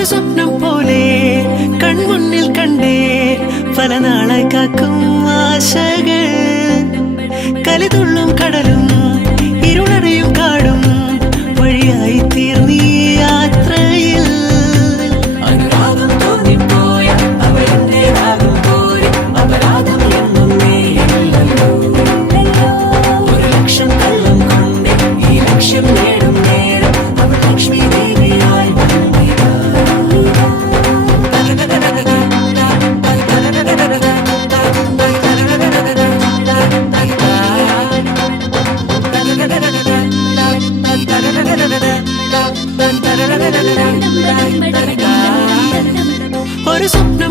ഒരു സ്വപ്നം പോലെ കൺമുന്നിൽ കണ്ടേ പല നാളായി കാക്കും ആശകൾ കലിതുള്ളും കടലും ഇരുളടയും കാടും വഴിയായി തീർന്നീ യാത്രയിൽ അനുരാഗം തോന്നിപ്പോയ അവരെന്റേതാകും പോലെ അപരാധം എന്നും നീയല്ലോ ഒരു ലക്ഷം കള്ളം കൊണ്ട് ഈ ലക്ഷ്യം നേടും നേരം അവൾ ലക്ഷ്മി ദേവിയായി വന്നിതാ ഒരു സ്വപ്നം